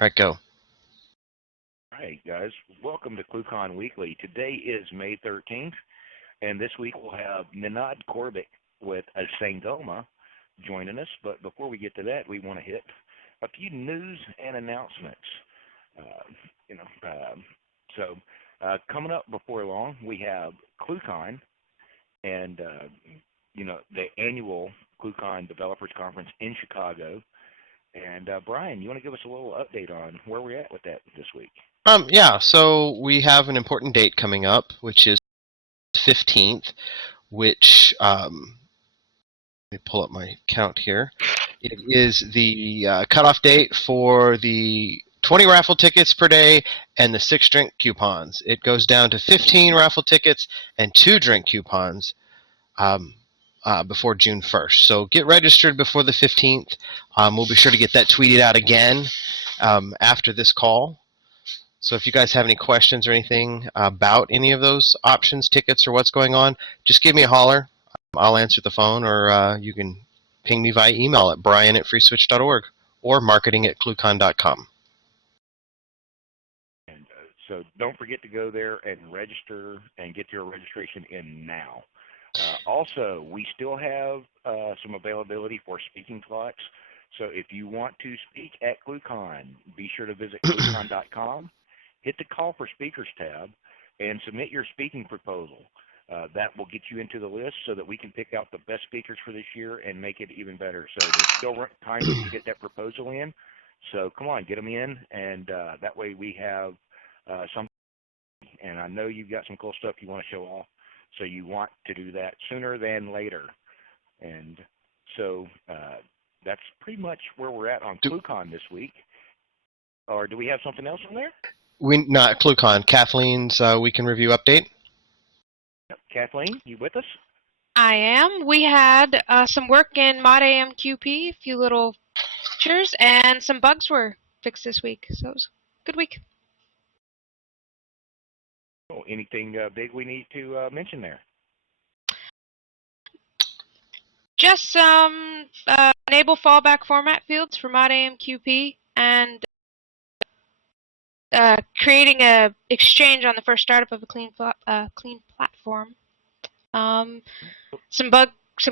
All right, go. All right, guys. Welcome to ClueCon Weekly. Today is May 13th, and this week we'll have Nenad Corbic with Sangoma joining us. But before we get to that, we want to hit a few news and announcements. Coming up before long, we have ClueCon and the annual ClueCon Developers Conference in Chicago. And Brian, you want to give us a little update on where we're at with that this week? Yeah, so we have an important date coming up, which is 15th, which, let me pull up my count here. It is the cutoff date for the 20 raffle tickets per day and the 6 drink coupons. It goes down to 15 raffle tickets and 2 drink coupons before June 1st. So get registered before the 15th. We'll be sure to get that tweeted out again after this call. So if you guys have any questions or anything about any of those options, tickets, or what's going on, just give me a holler. I'll answer the phone, or you can ping me via email at brian@freeswitch.org or marketing@cluecon.com. And so don't forget to go there and register and get your registration in now. Also, we still have some availability for speaking slots. So if you want to speak at ClueCon, be sure to visit ClueCon.com. Hit the Call for Speakers tab and submit your speaking proposal. That will get you into the list so that we can pick out the best speakers for this year and make it even better. So there's still time to get that proposal in. So come on, get them in, and that way we have something. And I know you've got some cool stuff you want to show off, so you want to do that sooner than later. And so that's pretty much where we're at on ClueCon this week. Or do we have something else on there? Not ClueCon. Kathleen's Week in Review update. Kathleen, you with us? I am. We had some work in Mod AMQP, a few little features, and some bugs were fixed this week. So it was a good week. Oh, anything big we need to mention there? Just some enable fallback format fields for Mod AMQP and creating a exchange on the first startup of a clean platform. Some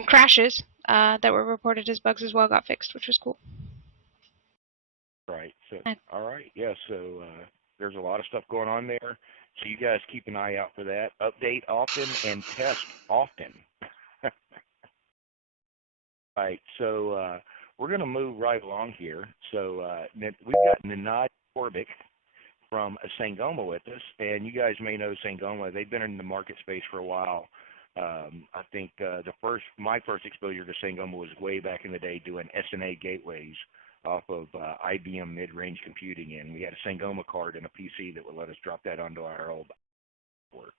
crashes that were reported as bugs as well got fixed, which was cool. Right. So, all right. Yeah. So there's a lot of stuff going on there. So you guys keep an eye out for that. Update often and test often. All right. So we're going to move right along here. So we've got Nenad Corbic from Sangoma with us, and you guys may know Sangoma. They've been in the market space for a while. I think my first exposure to Sangoma was way back in the day doing SNA gateways off of IBM mid-range computing, and we had a Sangoma card and a PC that would let us drop that onto our old works.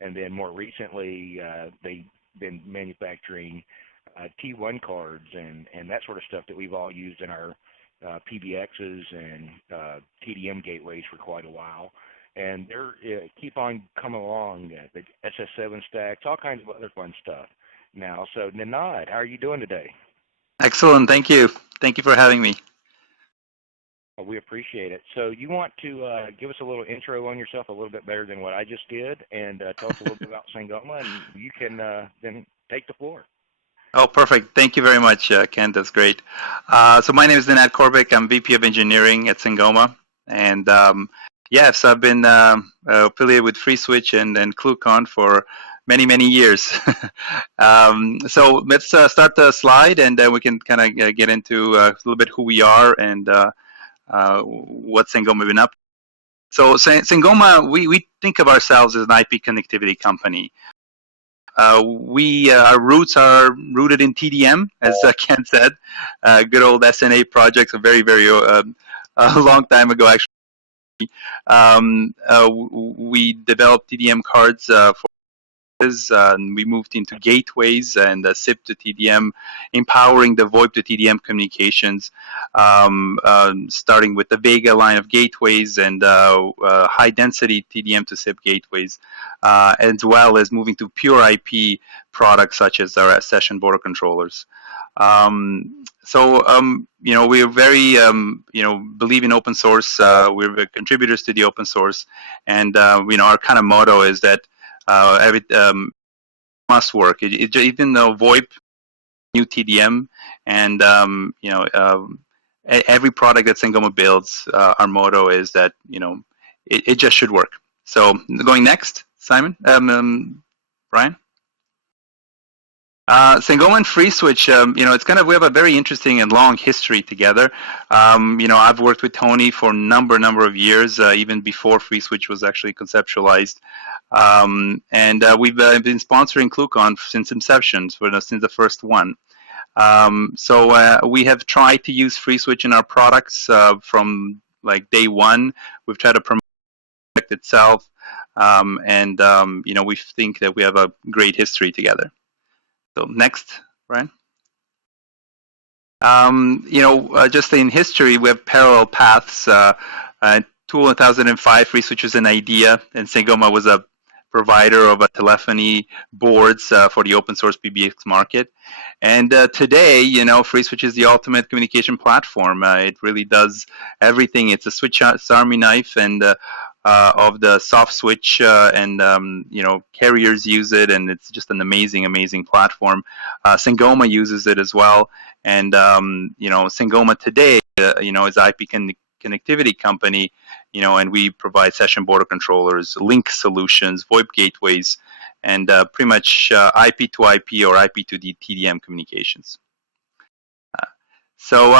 And then more recently, they've been manufacturing T1 cards and that sort of stuff that we've all used in our PBXs and TDM gateways for quite a while. And they're keep on coming along, the SS7 stacks, all kinds of other fun stuff now. So Nenad, how are you doing today? Excellent, thank you. Thank you for having me. Well, we appreciate it. So you want to give us a little intro on yourself, a little bit better than what I just did, and tell us a little bit about Sangoma, and you can then take the floor. Oh, perfect. Thank you very much, Kent. That's great. So my name is Nenad Corbic. I'm VP of Engineering at Sangoma. And yes, I've been affiliated with FreeSwitch and ClueCon for many, many years. So let's start the slide, and then we can kind of get into a little bit who we are and what Sangoma has been up to. So Sangoma, we think of ourselves as an IP connectivity company. Our roots are rooted in TDM, as Ken said. Good old SNA projects, a very, very long time ago, actually. We developed TDM cards for we moved into gateways and SIP to TDM, empowering the VoIP to TDM communications, starting with the Vega line of gateways and high-density TDM to SIP gateways, as well as moving to pure IP products such as our session border controllers. You know, we're very, you know, believe in open source. We're contributors to the open source, and you know, our kind of motto is that every must work. Even though VoIP, new TDM, and you know, every product that Sangoma builds, our motto is that, you know, it just should work. So going next, Simon, Brian. Sangoma and FreeSwitch, you know, it's kind of, we have a very interesting and long history together. You know, I've worked with Tony for a number of years, even before FreeSwitch was actually conceptualized. And we've been sponsoring ClueCon since inception, since the first one. We have tried to use FreeSwitch in our products from like day one. We've tried to promote it itself, and you know, we think that we have a great history together. So next, Brian. You know, just in history, we have parallel paths. 2005, FreeSwitch was an idea, and Sangoma was a provider of telephony boards for the open source PBX market. And today, you know, FreeSwitch is the ultimate communication platform. It really does everything. It's a Swiss Army knife, and of the soft switch, and you know, carriers use it, and it's just an amazing platform. Sangoma uses it as well, and you know, Sangoma today, you know, is IP connectivity company, you know, and we provide session border controllers, link solutions, VoIP gateways, and pretty much IP to IP or IP to TDM communications. So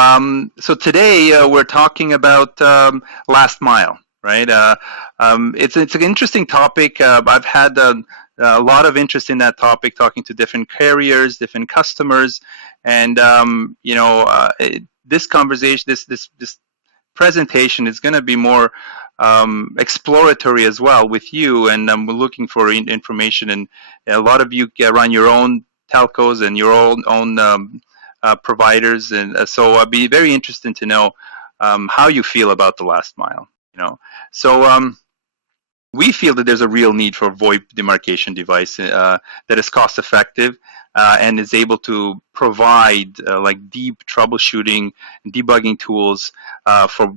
today we're talking about last mile. Right, it's an interesting topic. I've had a lot of interest in that topic, talking to different carriers, different customers, and you know, this conversation, this presentation is going to be more exploratory as well with you, and we're looking for information. And a lot of you run your own telcos and your own providers, and so I'd be very interested to know how you feel about the last mile. You know, so we feel that there's a real need for a VoIP demarcation device that is cost effective and is able to provide like deep troubleshooting and debugging tools for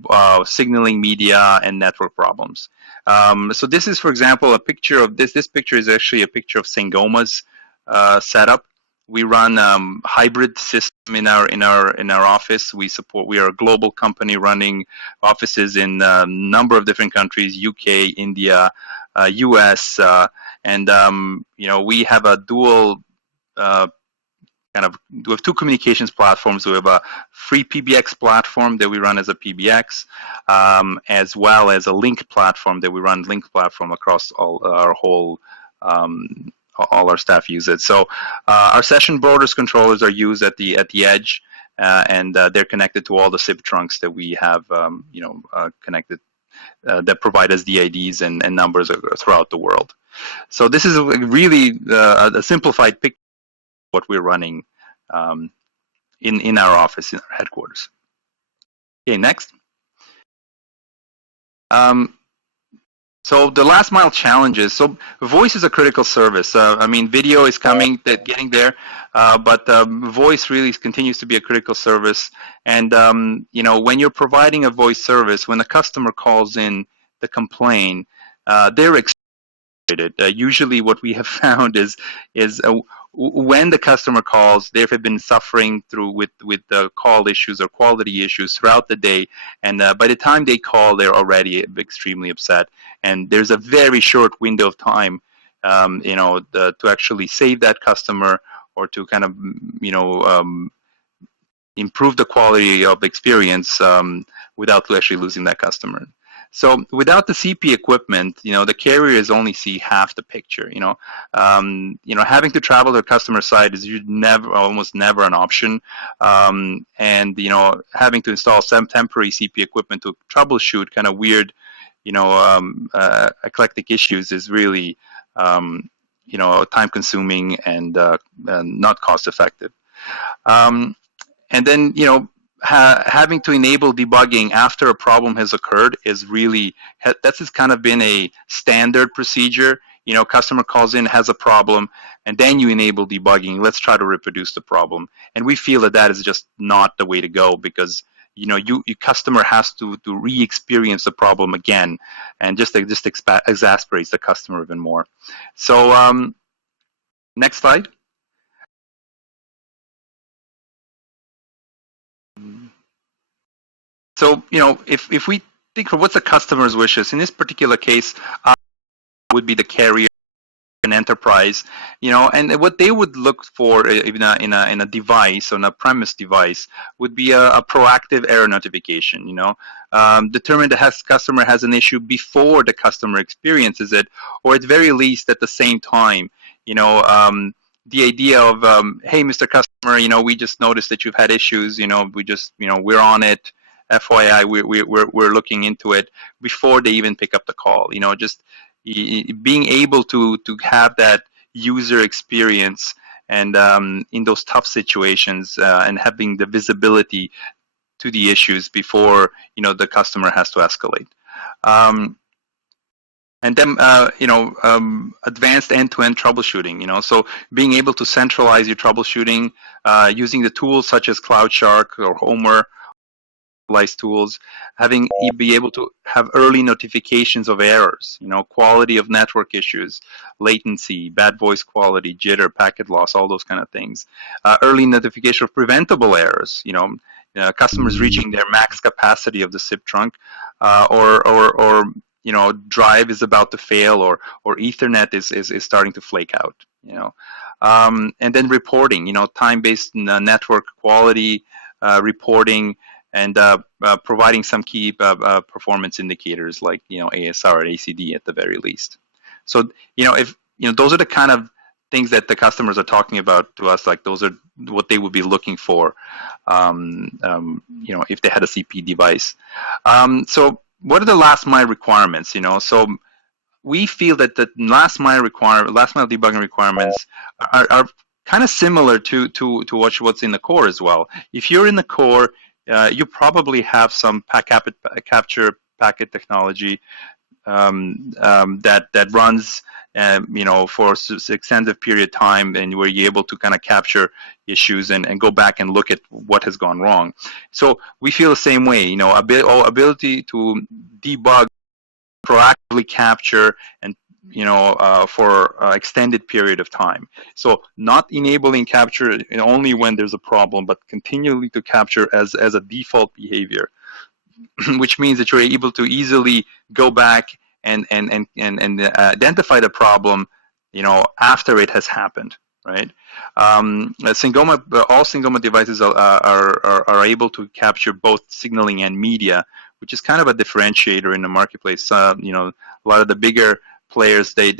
signaling media and network problems. So this is, for example, a picture of this. This picture is actually a picture of Sangoma's setup. We run hybrid system in our office. We are a global company running offices in a number of different countries: UK, India, US, and you know, we have a dual we have two communications platforms. We have a free PBX platform that we run as a PBX, as well as a link platform that we run link platform across all our whole. All our staff use it. So our session borders controllers are used at the edge, and they're connected to all the SIP trunks that we have, you know, connected that provide us DIDs and numbers throughout the world. So this is really a simplified picture of what we're running in our office, in our headquarters. Okay, next. So the last mile challenges. So voice is a critical service. I mean, video is coming, getting there, but voice really continues to be a critical service. And you know, when you're providing a voice service, when the customer calls in the complaint, they're excited. Usually, what we have found is when the customer calls, they have been suffering with the call issues or quality issues throughout the day, and by the time they call, they're already extremely upset. And there's a very short window of time, you know, to actually save that customer or to kind of, you know, improve the quality of the experience without actually losing that customer. So without the CP equipment, you know, the carriers only see half the picture. You know, having to travel to the customer side is almost never an option, and you know, having to install some temporary CP equipment to troubleshoot kind of weird, you know, eclectic issues is really, you know, time-consuming and not cost-effective. And then, you know, having to enable debugging after a problem has occurred is really, that's kind of been a standard procedure customer calls in, has a problem, and then you enable debugging. Let's try to reproduce the problem. And we feel that that is just not the way to go, because your customer has to re-experience the problem again, and just exasperates the customer even more. So next slide. So if we think of what's the customer's wishes, in this particular case, would be the carrier and enterprise, and what they would look for in a device, on a premise device, would be a proactive error notification. Determine the customer has an issue before the customer experiences it, or at very least at the same time. The idea of, hey, Mr. Customer, we just noticed that you've had issues. We're on it. FYI, we're looking into it before they even pick up the call. Just being able to have that user experience, and in those tough situations, and having the visibility to the issues before the customer has to escalate. And then advanced end-to-end troubleshooting. So being able to centralize your troubleshooting using the tools such as CloudShark or Homer tools, be able to have early notifications of errors, quality of network issues, latency, bad voice quality, jitter, packet loss, all those kind of things. Early notification of preventable errors, customers reaching their max capacity of the SIP trunk, or drive is about to fail, or Ethernet is starting to flake out, and then reporting, time-based network quality reporting, and providing some key performance indicators like ASR or ACD at the very least. So if those are the kind of things that the customers are talking about to us, like those are what they would be looking for, if they had a CP device. So what are the last mile requirements? So we feel that the last mile debugging requirements are kind of similar to what's in the core as well. If you're in the core, you probably have some capture packet technology that runs for an extended period of time, and where you're able to kind of capture issues and go back and look at what has gone wrong. So we feel the same way. Ability to debug, proactively capture, and for an extended period of time. So not enabling capture only when there's a problem, but continually to capture as a default behavior, which means that you're able to easily go back and identify the problem, after it has happened, right? All Sangoma devices are able to capture both signaling and media, which is kind of a differentiator in the marketplace. A lot of the bigger players, they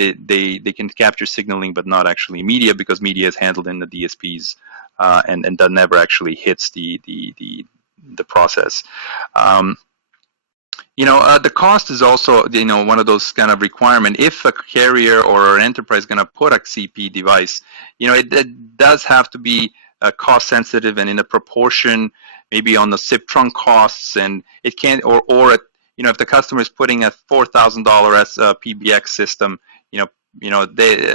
can capture signaling but not actually media, because media is handled in the DSPs, and that never actually hits the process. The cost is also one of those kind of requirement. If a carrier or an enterprise is going to put a CP device, it does have to be cost sensitive and in a proportion, maybe on the SIP trunk costs, and it can't, or if the customer is putting a $4,000 PBX system, they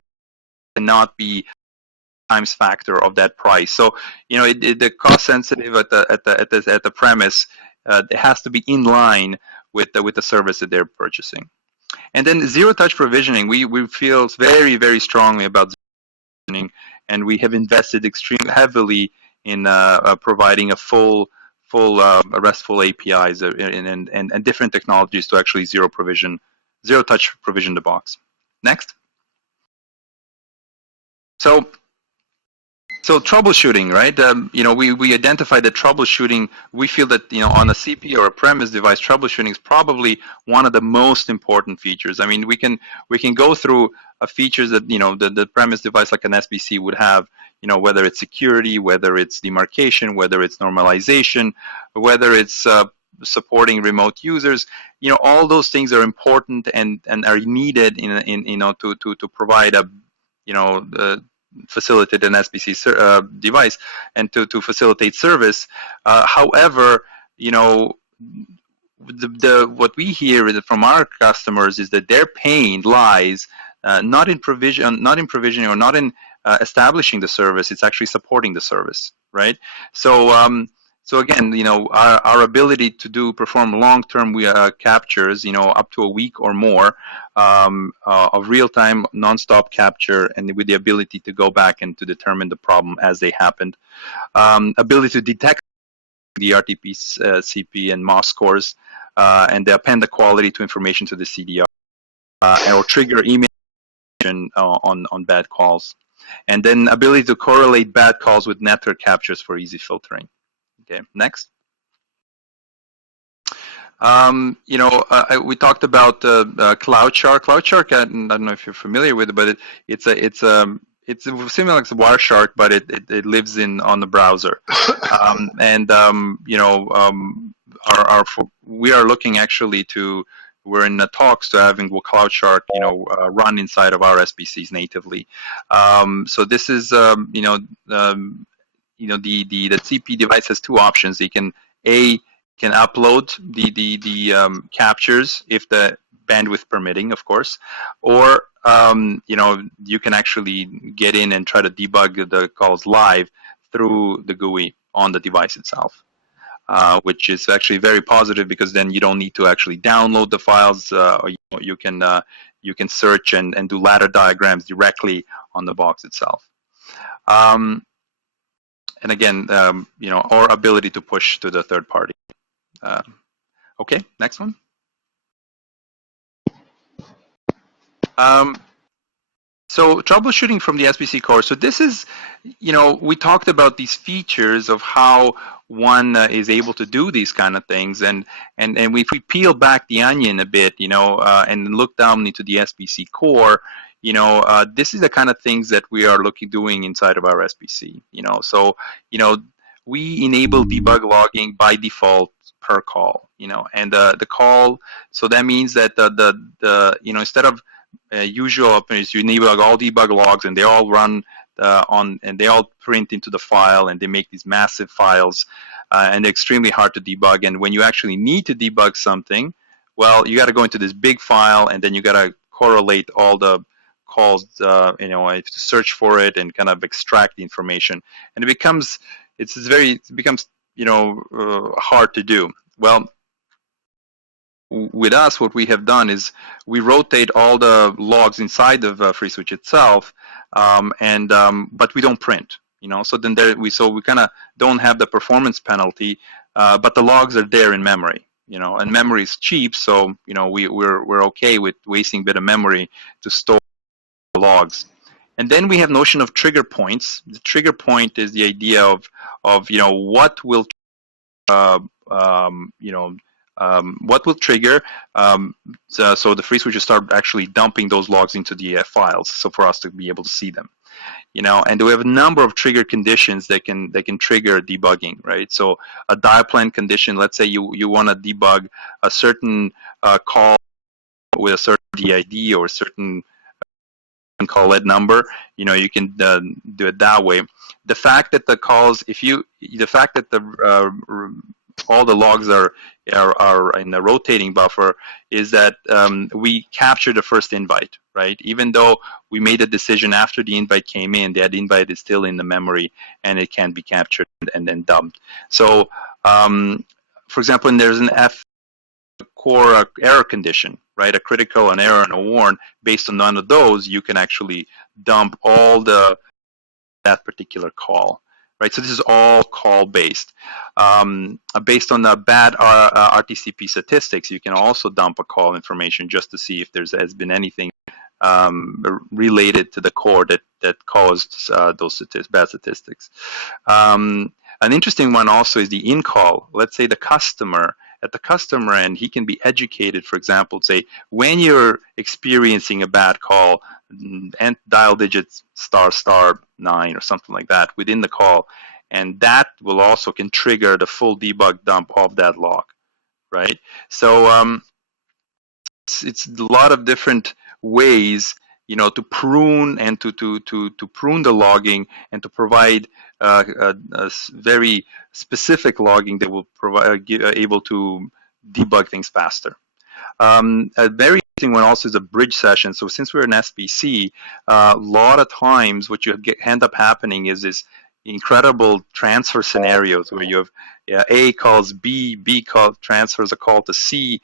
cannot be times factor of that price. So the cost sensitive at the premise, it has to be in line with the service that they're purchasing. And then zero touch provisioning, we feel very, very strongly about zero touch provisioning, and we have invested extremely heavily in providing a full RESTful APIs and different technologies to actually zero touch provision the box. Next. So troubleshooting, right? We identified that troubleshooting. We feel that on a CP or a premise device, troubleshooting is probably one of the most important features. I mean, we can go through features that the premise device like an SBC would have. Whether it's security, whether it's demarcation, whether it's normalization, whether it's supporting remote users. All those things are important and are needed to provide a facilitate an SBC device and to facilitate service. However, what we hear from our customers is that their pain lies not in provisioning or not in establishing the service. It's actually supporting the service, right? So so again, our ability to perform long-term captures, up to a week or more of real-time, non-stop capture, and with the ability to go back and to determine the problem as they happened. Ability to detect the RTP, CP, and MOS scores, and they append the quality to information to the CDR, or trigger email on bad calls. And then ability to correlate bad calls with network captures for easy filtering. Okay, next. We talked about CloudShark. CloudShark, I don't know if you're familiar with it, but it's similar to Wireshark, but it lives on the browser. We are looking actually we're in the talks to having CloudShark, run inside of our SBCs natively. So this is, the CP device has two options. They can upload the captures if the bandwidth permitting, of course, or you can actually get in and try to debug the calls live through the GUI on the device itself. Which is actually very positive, because then you don't need to actually download the files, or you can search and do ladder diagrams directly on the box itself. And again, our ability to push to the third party. Okay, next one. So troubleshooting from the SBC Core. So this is, we talked about these features of how one is able to do these kind of things, and if we peel back the onion a bit, and look down into the SBC Core, this is the kind of things that we are doing inside of our SBC. So we enable debug logging by default per call. And the call. So that means that instead of usual openers, you debug all debug logs, and they all run and they all print into the file, and they make these massive files, and they're extremely hard to debug. And when you actually need to debug something, well, you got to go into this big file, and then you got to correlate all the calls, to search for it and kind of extract the information, and it becomes hard to do. Well, with us, what we have done is we rotate all the logs inside of FreeSwitch itself, but we don't print. So then we kind of don't have the performance penalty, but the logs are there in memory. And memory is cheap, so we're okay with wasting a bit of memory to store the logs. And then we have notion of trigger points. The trigger point is the idea of what will what will trigger so the FreeSwitch will start actually dumping those logs into the files, so for us to be able to see them. And we have a number of trigger conditions that can trigger debugging, right? So a dial plan condition. Let's say you want to debug a certain call with a certain DID or a certain call lead number. You can do it that way. The fact that the calls, all the logs are in the rotating buffer is that we capture the first invite, right? Even though we made a decision after the invite came in, that invite is still in the memory and it can be captured and then dumped. So, for example, when there's an F core error condition, right? A critical, an error, and a warn. Based on none of those, you can actually dump all that particular call. Right, so this is all call-based. Based on the bad RTCP statistics, you can also dump a call information just to see if there has been anything related to the core that caused those bad statistics. An interesting one also is the in-call. Let's say the customer, at the customer end, he can be educated, for example, say, when you're experiencing a bad call, and dial digits **9 or something like that within the call, and that will also can trigger the full debug dump of that log, right? So it's a lot of different ways, to prune and to prune the logging and to provide a very specific logging that will provide able to debug things faster. A very one also is a bridge session. So since we're an SBC, a lot of times what you end up happening is this incredible transfer scenarios where you have A calls B, B transfers a call to C,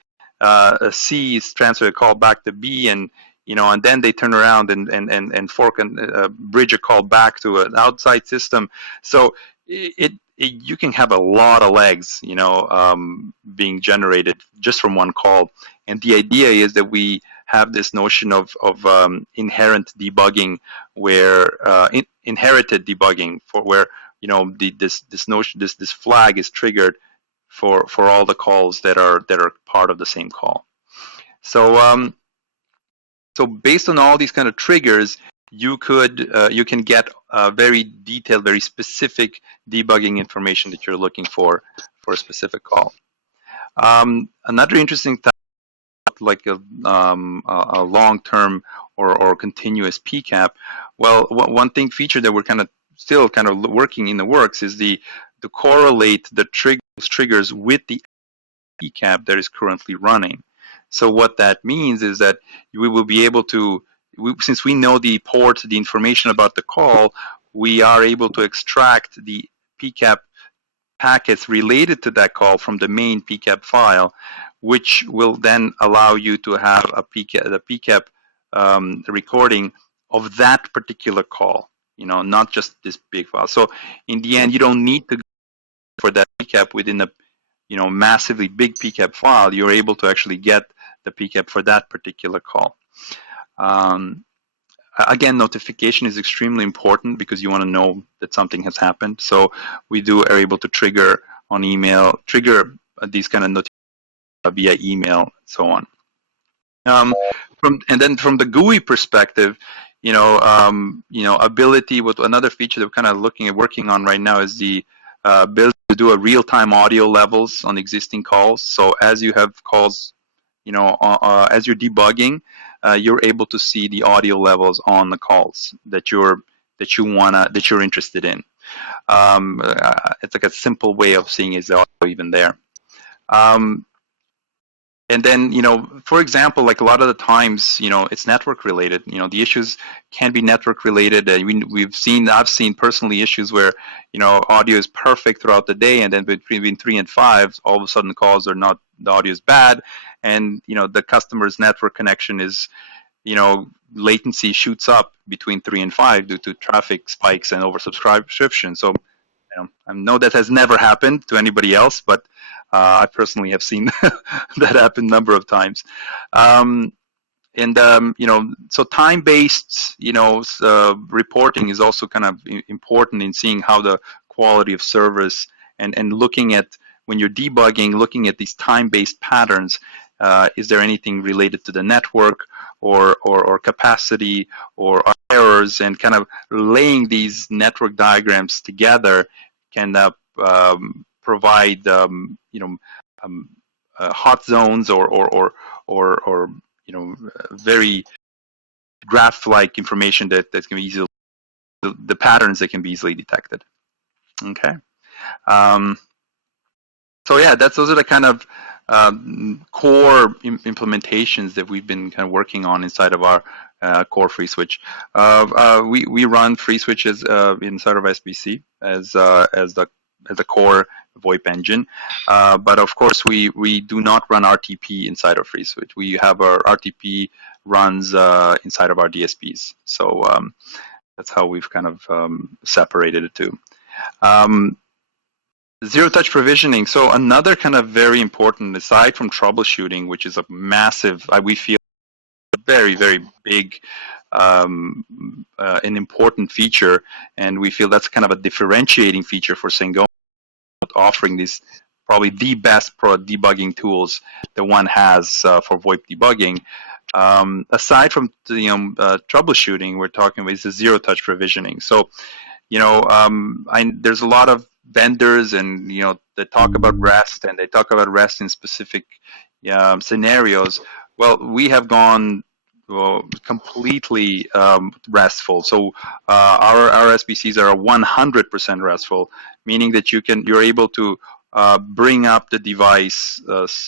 C is transferred a call back to B, and and then they turn around and fork and bridge a call back to an outside system. So you can have a lot of legs, being generated just from one call. And the idea is that we have this notion of inherent debugging, where inherited debugging, for where this notion, this flag is triggered for all the calls that are part of the same call. So so based on all these kind of triggers, you can get very detailed, very specific debugging information that you're looking for a specific call. Another interesting thing, like a long-term or continuous PCAP. Well, one feature that we're still working in the works is to correlate the triggers with the PCAP that is currently running. So what that means is that we will be able to, since we know the port, the information about the call, we are able to extract the PCAP packets related to that call from the main PCAP file, which will then allow you to have the PCAP recording of that particular call, not just this big file. So in the end, you don't need to go for that PCAP within a massively big PCAP file. You're able to actually get the PCAP for that particular call. Again, notification is extremely important because you want to know that something has happened. So we are able to trigger on email, trigger these kind of notifications via email, and so on. And then from the GUI perspective, ability with another feature that we're kind of working on right now is the ability to do a real-time audio levels on existing calls. So as you have calls, as you're debugging, you're able to see the audio levels on the calls that you're interested in. It's like a simple way of seeing is the audio even there. And then, for example, like a lot of the times, it's network related. The issues can be network related. I've seen personally issues where, audio is perfect throughout the day, and then between 3 and 5, all of a sudden the audio is bad, and the customer's network connection is, latency shoots up between 3 and 5 due to traffic spikes and oversubscription. So, I know that has never happened to anybody else, but I personally have seen that happen a number of times. So time-based, reporting is also kind of important in seeing how the quality of service and looking at, when you're debugging, looking at these time-based patterns. Is there anything related to the network or capacity or errors, and kind of laying these network diagrams together can provide hot zones or very graph-like information that can be easily, the patterns that can be easily detected. Okay. So yeah, those are the kind of core implementations that we've been kind of working on inside of our core FreeSwitch. We run FreeSwitch inside of SBC as the core VoIP engine, but of course we do not run RTP inside of FreeSwitch. We have our RTP runs inside of our DSPs. So that's how we've kind of separated it too. Zero-touch provisioning. So another kind of very important, aside from troubleshooting, which is a massive, we feel, very, very big an important feature, and we feel that's kind of a differentiating feature for Sangoma, offering these probably the best debugging tools that one has for VoIP debugging. Aside from troubleshooting, we're talking about is the zero-touch provisioning. So, there's a lot of vendors, and they talk about REST, and they talk about REST in specific scenarios. Well, we have gone completely RESTful. So our SBCs are 100% RESTful, meaning that you're able to bring up the device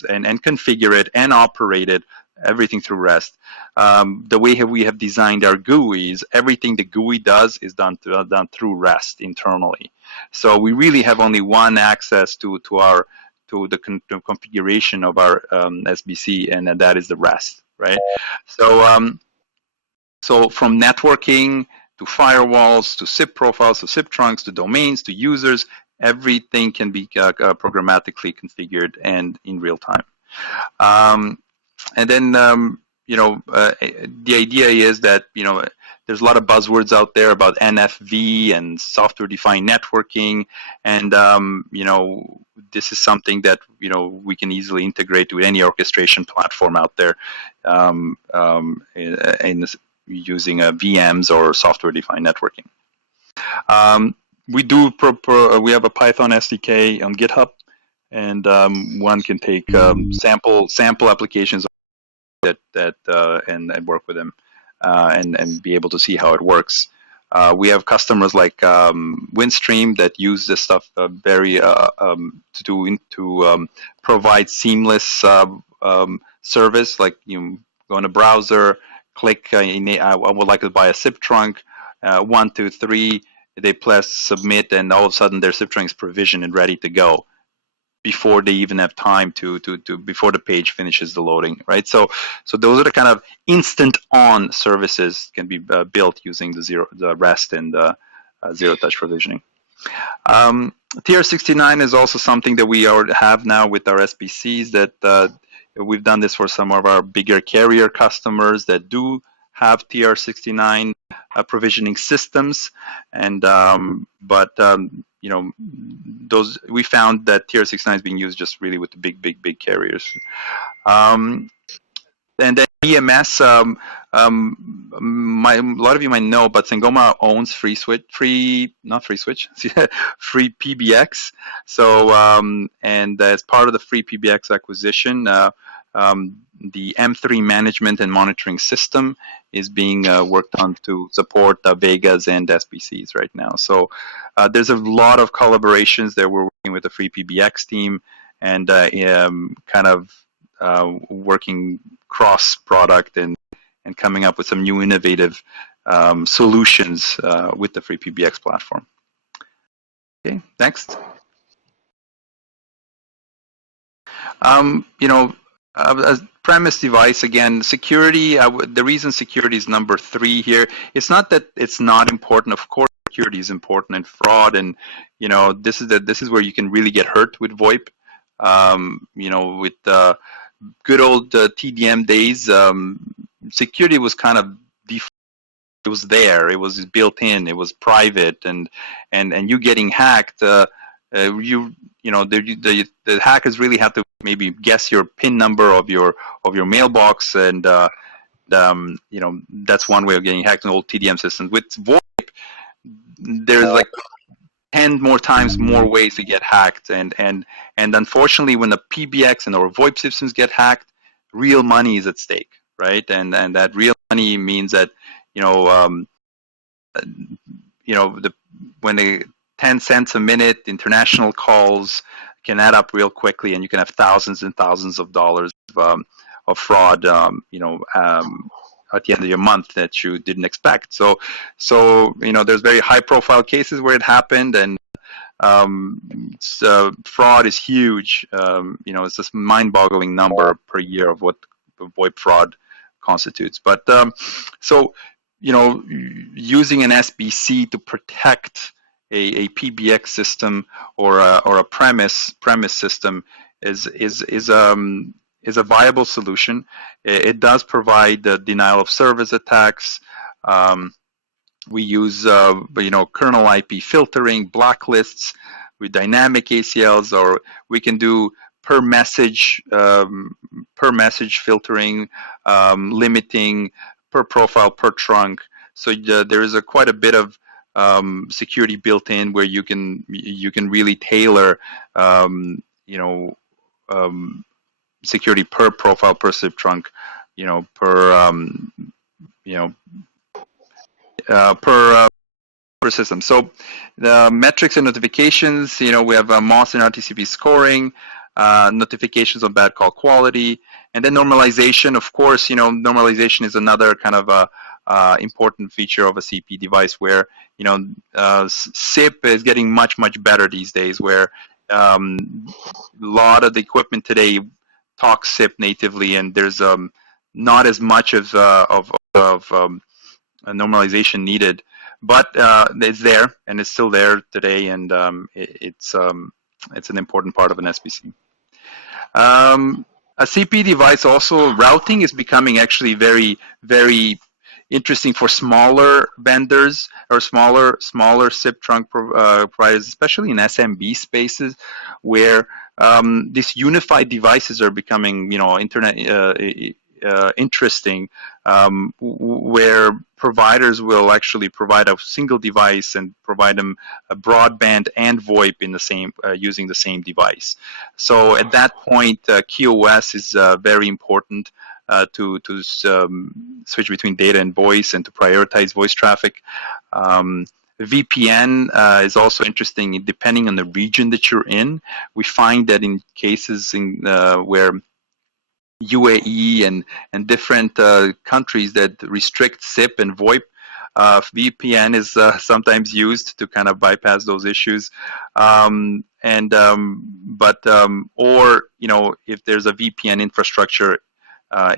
and configure it and operate it everything through REST. The way we have designed our GUIs, everything the GUI does is done through REST internally. So we really have only one access to the configuration of our SBC, and that is the REST, right? So so from networking to firewalls to SIP profiles to SIP trunks to domains to users, everything can be programmatically configured and in real time. And then the idea is that there's a lot of buzzwords out there about NFV and software-defined networking, and this is something that we can easily integrate with any orchestration platform out there, using VMs or software-defined networking. We have a Python SDK on GitHub, and one can take sample applications and work with them and be able to see how it works. We have customers like Windstream that use this stuff to provide seamless service. Like you go in a browser, click I would like to buy a SIP trunk, 1, 2, 3. They press submit, and all of a sudden their SIP trunk is provisioned and ready to go before they even have time before the page finishes the loading, right? So those are the kind of instant on services can be built using the REST and zero touch provisioning. TR69 is also something that we already have now with our SBCs. That we've done this for some of our bigger carrier customers that do have TR69 provisioning systems, and those we found that TR69 is being used just really with the big carriers. And then EMS, a lot of you might know, but Sangoma owns free PBX. So and as part of the free PBX acquisition, the M3 management and monitoring system is being worked on to support Vegas and SBCs right now. So there's a lot of collaborations that we're working with the free PBX team, and kind of working cross product and coming up with some new innovative solutions with the free PBX platform. Okay, next. As premise device, again, security, the reason security is number 3 here, it's not that it's not important. Of course, security is important, and fraud, and this is where you can really get hurt with VoIP. With good old TDM days, security was kind of default. It was there, it was built in, it was private, and you getting hacked, the hackers really have to maybe guess your PIN number of your mailbox, and that's one way of getting hacked in old TDM systems. With VoIP, there's like 10 more times more ways to get hacked, and unfortunately, when the PBX and our VoIP systems get hacked, real money is at stake, right? And that real money means that when they 10 cents a minute, international calls can add up real quickly, and you can have thousands and thousands of dollars of fraud, at the end of your month that you didn't expect. So there's very high-profile cases where it happened, and fraud is huge. It's this mind-boggling number per year of what VoIP fraud constitutes. But using an SBC to protect a PBX system or a premise system is a viable solution. It does provide the denial of service attacks. We use kernel IP filtering, blacklists with dynamic ACLs, or we can do per message filtering, limiting per profile per trunk. So there is quite a bit of security built in where you can really tailor security per profile per SIP trunk, per system. So the metrics and notifications, we have MOS and RTCP scoring, notifications on bad call quality, And then normalization, of course, normalization is another kind of a important feature of a CP device where, SIP is getting much, much better these days, where a lot of the equipment today talks SIP natively, and there's not as much of normalization needed, but it's there, and it's still there today, and it's an important part of an SBC. A CP device also, routing is becoming actually very, very interesting for smaller vendors or smaller SIP trunk providers, especially in SMB spaces, where these unified devices are becoming, internet interesting, where providers will actually provide a single device and provide them a broadband and VoIP in the same using the same device. So at that point, QoS is very important to switch between data and voice and to prioritize voice traffic. VPN is also interesting depending on the region that you're in. We find that in cases where UAE and different countries that restrict SIP and VoIP, VPN is sometimes used to kind of bypass those issues. Or if there's a VPN infrastructure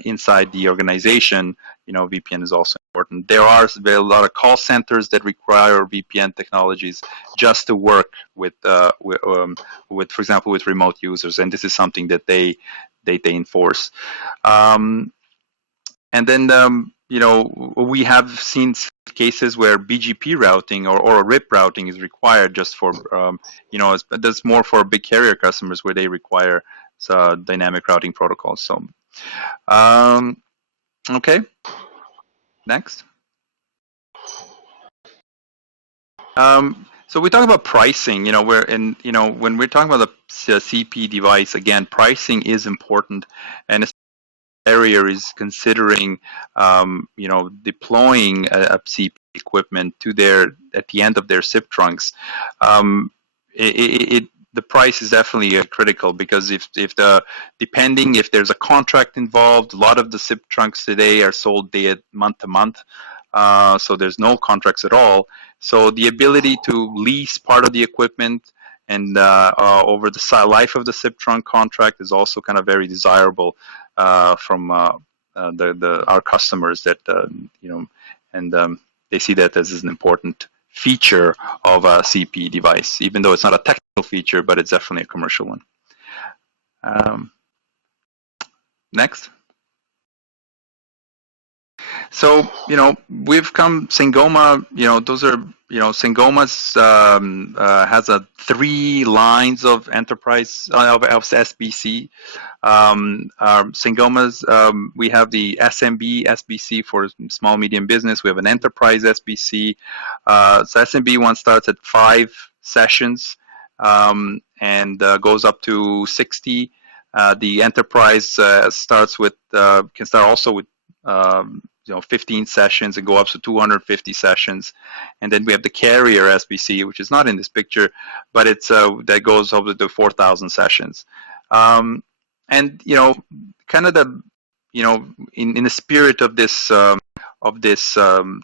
inside the organization, VPN is also important. There are a lot of call centers that require VPN technologies just to work with, for example, with remote users, and this is something that they enforce. And then, we have seen cases where BGP routing or RIP routing is required just for, that's more for big carrier customers where they require dynamic routing protocols. So, okay, next. So we talk about pricing, when we're talking about the CP device, again, pricing is important, and a carrier is considering, deploying a CP equipment at the end of their SIP trunks. The price is definitely critical, because depending if there's a contract involved, a lot of the SIP trunks today are sold month to month, so there's no contracts at all. So the ability to lease part of the equipment and over the life of the SIP trunk contract is also kind of very desirable from our customers that they see that as an important feature of a CP device, even though it's not a technical feature, but it's definitely a commercial one. Next. So, we've come, Sangoma, those are, Sangoma's has 3 lines of enterprise, of SBC. Sangoma's, we have the SMB SBC for small, medium business. We have an enterprise SBC. So SMB one starts at 5 sessions and goes up to 60. The enterprise starts with, can start also with 15 sessions and go up to 250 sessions. And then we have the carrier SBC, which is not in this picture, but it's that goes over to 4,000 sessions. And kind of the in the spirit of this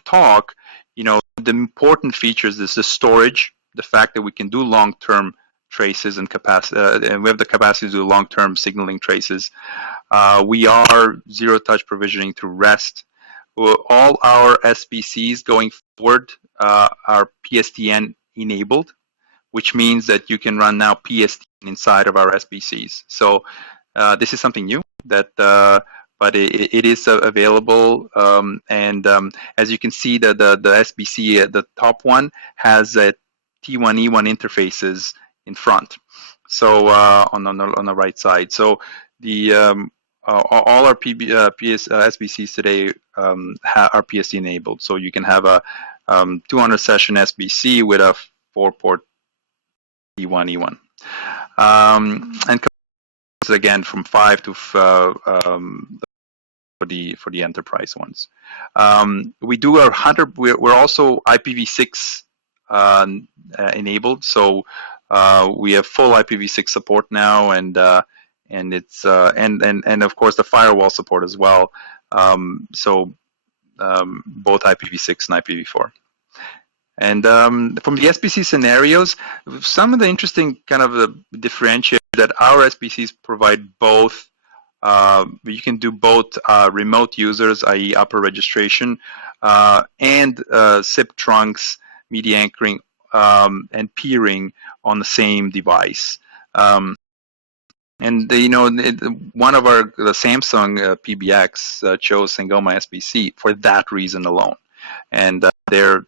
talk, the important features is the storage, the fact that we can do long-term traces and capacity, and we have the capacity to do long-term signaling traces. We are zero-touch provisioning through REST. All our SBCs going forward are PSTN enabled, which means that you can run now PSTN inside of our SBCs. So this is something new but it is available. And as you can see, the SBC, the top one, has T1, E1 interfaces in front. So on the right side. So the all our SBCs today are PST enabled. So you can have a 200 session SBC with a 4-port T1 E1. And again from 5 to for the enterprise ones. We do our 100. We're also IPv6 enabled. So we have full IPv6 support now, and and it's and of course the firewall support as well. Both IPv6 and IPv4. And from the SBC scenarios, some of the interesting kind of differentiators that our SBCs provide both. You can do both remote users, i.e. upper registration, and SIP trunks, media anchoring, and peering on the same device. And one of the Samsung PBX chose Sangoma SBC for that reason alone. And they're,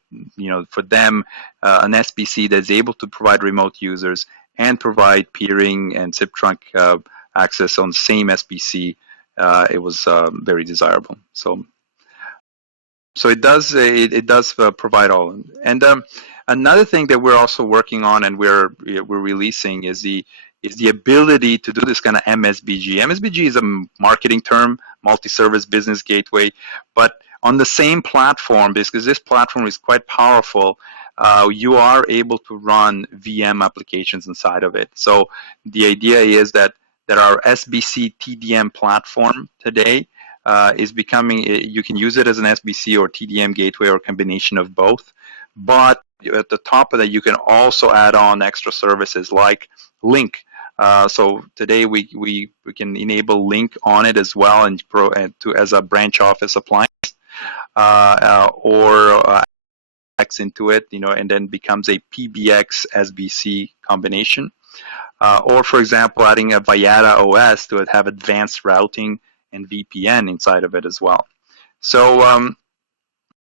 for them, an SBC that's able to provide remote users and provide peering and SIP trunk access on the same SBC, it was very desirable. So it does provide all. And another thing that we're also working on and we're releasing is the ability to do this kind of MSBG. MSBG is a marketing term, multi-service business gateway, but on the same platform, because this platform is quite powerful, you are able to run VM applications inside of it. So the idea is that our SBC TDM platform today is becoming, you can use it as an SBC or TDM gateway or a combination of both. But at the top of that, you can also add on extra services like Link. So today we can enable Link on it as well, and as a branch office appliance, or X into it, and then becomes a PBX SBC combination. Or for example, adding a Viata OS to have advanced routing and VPN inside of it as well. So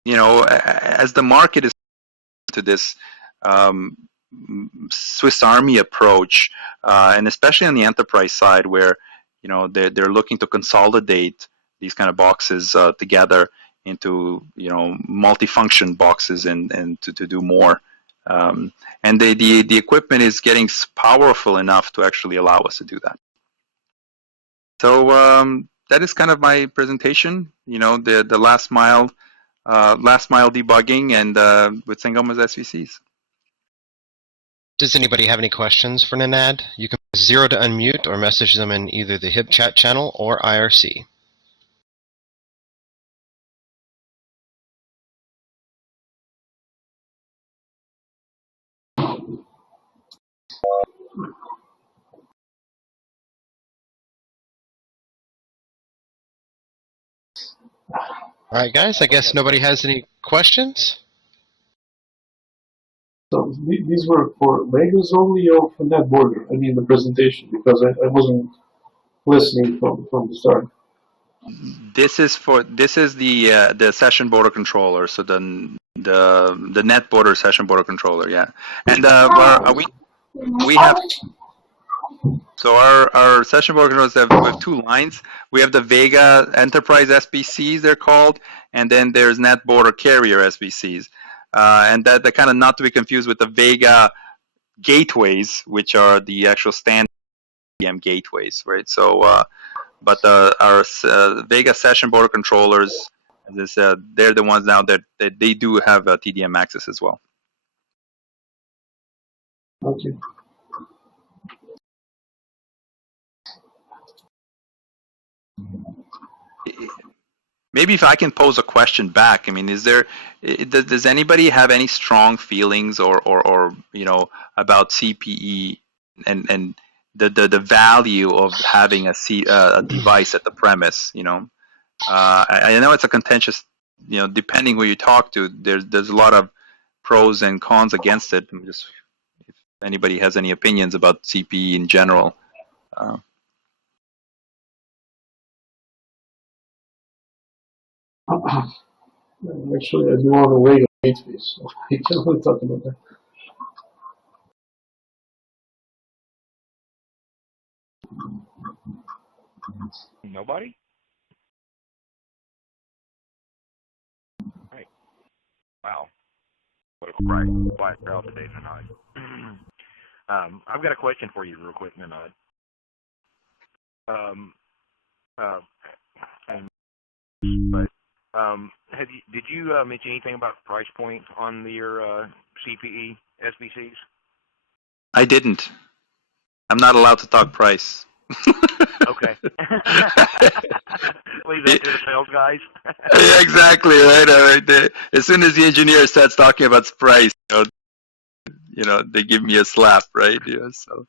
as the market is to this Swiss Army approach, and especially on the enterprise side, where they're looking to consolidate these kind of boxes together into multifunction boxes and to do more. And the equipment is getting powerful enough to actually allow us to do that. So that is kind of my presentation. The last mile debugging and with Sangoma's SBCs. Does anybody have any questions for Nenad? You can press 0 to unmute or message them in either the HIP chat channel or IRC. All right, guys, I guess nobody has any questions? So these were for Vegas only or for that border? I mean the presentation, because I wasn't listening from the start. This is the session border controller, so the net border session border controller, yeah. And we have. So our session border controllers have 2 lines. We have the Vega Enterprise SBCs, they're called, and then there's Net Border Carrier SBCs. And that they're kind of not to be confused with the Vega gateways, which are the actual standard VM gateways, right? So, but our Vega session border controllers, as I said, they're the ones now that they do have TDM access as well. Okay. Maybe if I can pose a question back, I mean, does anybody have any strong feelings or about CPE and the value of having a device at the premise? I know it's a contentious, depending who you talk to, there's a lot of pros and cons against it. Just if anybody has any opinions about CPE in general. Actually, I do want to wait on gateways, so I can't really talk about that. Nobody? Right. Wow. What a quiet crowd today, Nenad. I've got a question for you real quick, Nenad. Did you mention anything about price point on your CPE SBCs? I didn't. I'm not allowed to talk price. Okay. Leave that to the sales guys. Yeah, exactly, right? As soon as the engineer starts talking about price, they give me a slap, right? Yeah, so.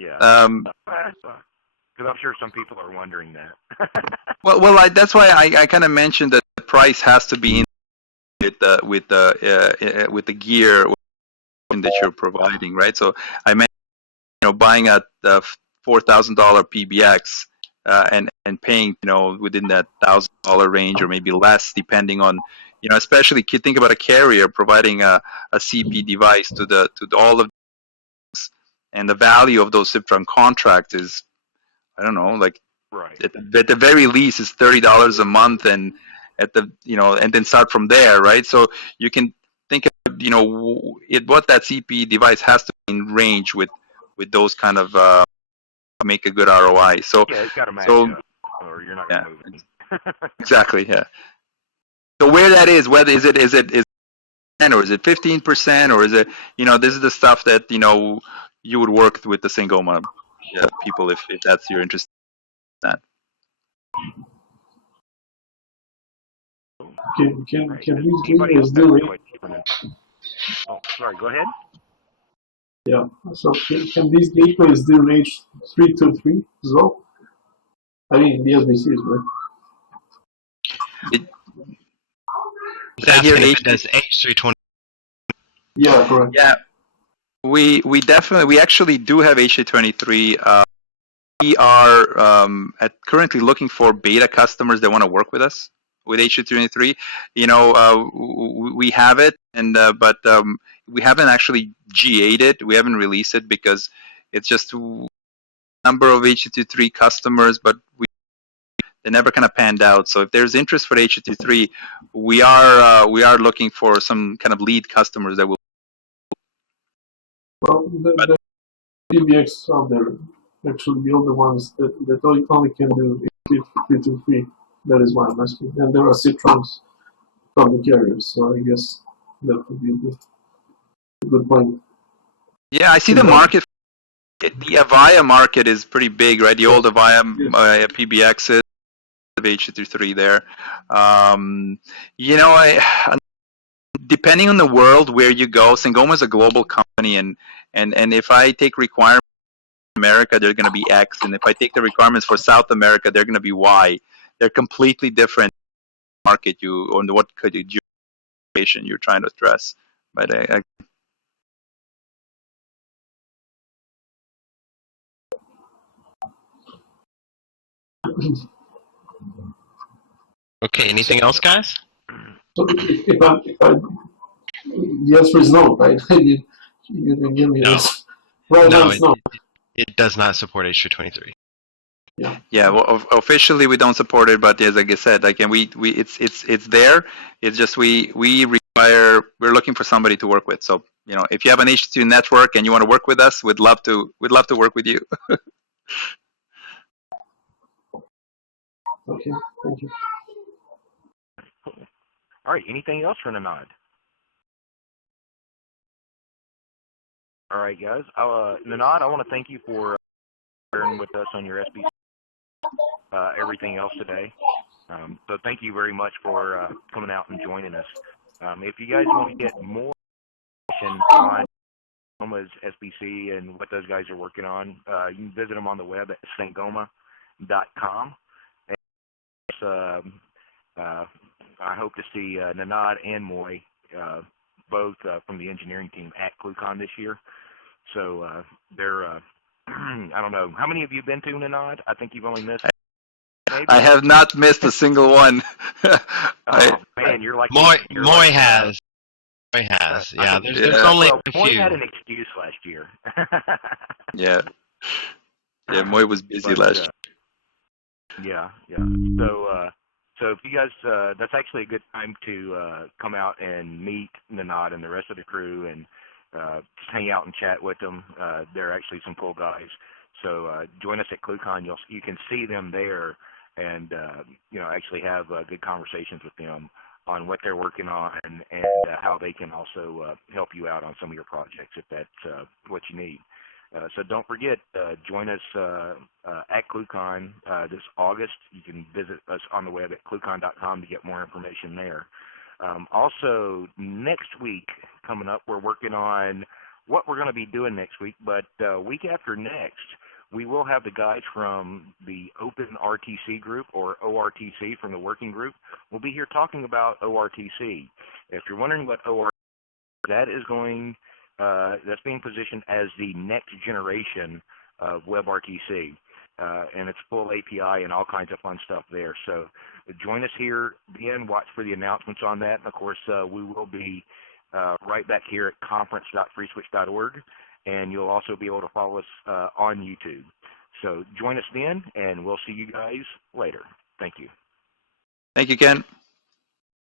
Yeah. Because I'm sure some people are wondering that. That's why I kind of mentioned that the price has to be in with the gear that you're providing, right? So I mentioned, buying a $4,000 PBX and paying, within that $1,000 range or maybe less, depending on, especially think about a carrier providing a CP device to all of this, and the value of those SIP contracts is, I don't know, like right. at the very least is $30 a month, and and then start from there, right? So you can think of, what that CP device has to be in range with those kind of make a good ROI. So yeah, it's got to match so up, or you're not yeah, going to move it. exactly, yeah. So where that is, whether is it 10 or is it 15% or is it, this is the stuff that you would work with the Sangoma people if that's your interest in that. Can these Anybody else gateways have do a it? question? Oh, sorry. Go ahead. Yeah. So can these gateways do H323 as well? I mean the SBCs, right? He's asking if it does H320. Yeah, correct. Yeah, we actually do have H323. We are currently looking for beta customers that want to work with us with H323. We have it, but we haven't actually GA'd it. We haven't released it because it's just a number of H323 customers, but they never kind of panned out. So if there's interest for H323, we are looking for some kind of lead customers that will. Well, the PBX out there, actually the older ones that only can do H323. That is why I'm asking. And there are Citrons from the carriers, so I guess that would be a good point. Yeah, I see the market. The Avaya market is pretty big, right? The old Avaya PBXs of H323 there. Depending on the world where you go, Sangoma is a global company, and if I take requirements for America, they're going to be X, and if I take the requirements for South America, they're going to be Y. They're completely different market on what jurisdiction you're trying to address. But Okay, anything else, guys? So if I the answer is no, right? You can give me this. Right now, it's no. It does not support H323. Yeah, well, officially we don't support it, but as like I said, like, and it's there. It's just we're looking for somebody to work with. So if you have an H2 network and you want to work with us, we'd love to work with you. Okay, thank you. All right. Anything else for Nenad? All right, guys. Nenad, I want to thank you for sharing with us on your SBC everything else today. So thank you very much for coming out and joining us. If you guys want to get more information on Sangoma's SBC and what those guys are working on, you can visit them on the web at sangoma.com. And, I hope to see Nenad and Moy both from the engineering team at ClueCon this year. So they're, I don't know, how many have you been to, Nenad? I think you've only missed. Maybe? I have not missed a single one. Man, you're like Moy like, has. Moy has. Yeah, there's only a few. Moy had an excuse last year. Yeah, Moy was busy last year. Yeah. So if you guys, that's actually a good time to come out and meet Nenad and the rest of the crew and just hang out and chat with them. They're actually some cool guys. So join us at ClueCon. You can see them there and actually have good conversations with them on what they're working on and how they can also help you out on some of your projects if that's what you need. So don't forget, join us at ClueCon this August. You can visit us on the web at ClueCon.com to get more information there. Also, next week coming up, we're working on what we're going to be doing next week, but week after next, we will have the guys from the Open RTC group, or ORTC from the working group. We'll be here talking about ORTC. If you're wondering what ORTC is, that is going, that's being positioned as the next generation of WebRTC. And it's full API and all kinds of fun stuff there. So join us here again, watch for the announcements on that. And of course, we will be right back here at conference.freeswitch.org, and you'll also be able to follow us on YouTube. So join us then, and we'll see you guys later. Thank you. Thank you, Ken.